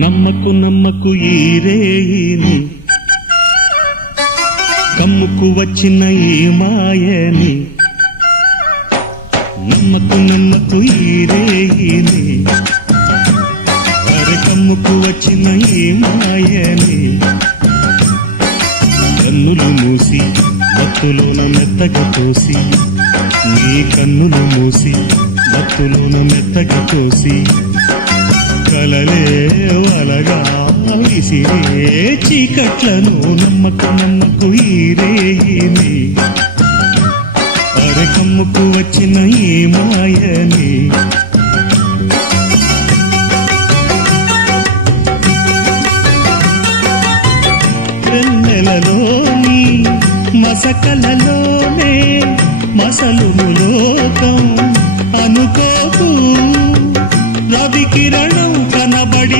నమ్మకు నమ్మకు ఈ రేయిని, కమ్ముకు వచ్చిన ఈ మాయని. నమ్మకు నమ్మకు ఈ రేయిని, అరే కమ్ముకు వచ్చిన ఈ మాయని. కన్నులు మూసి మత్తులోన మెత్తగా తోసి, నీ కన్నులు మూసి మత్తులోన మెత్తగా తోసి, కలలే వలగా విసిరే చీకట్లను. నమ్మకు నమ్మకు ఈ రేయిని, అరే కమ్ముకు వచ్చిన ఈ మాయని. వెన్నెలలోని మసకలలోనే మసలును లోకం అనుకోకు. రవి కిరణం కనబడితే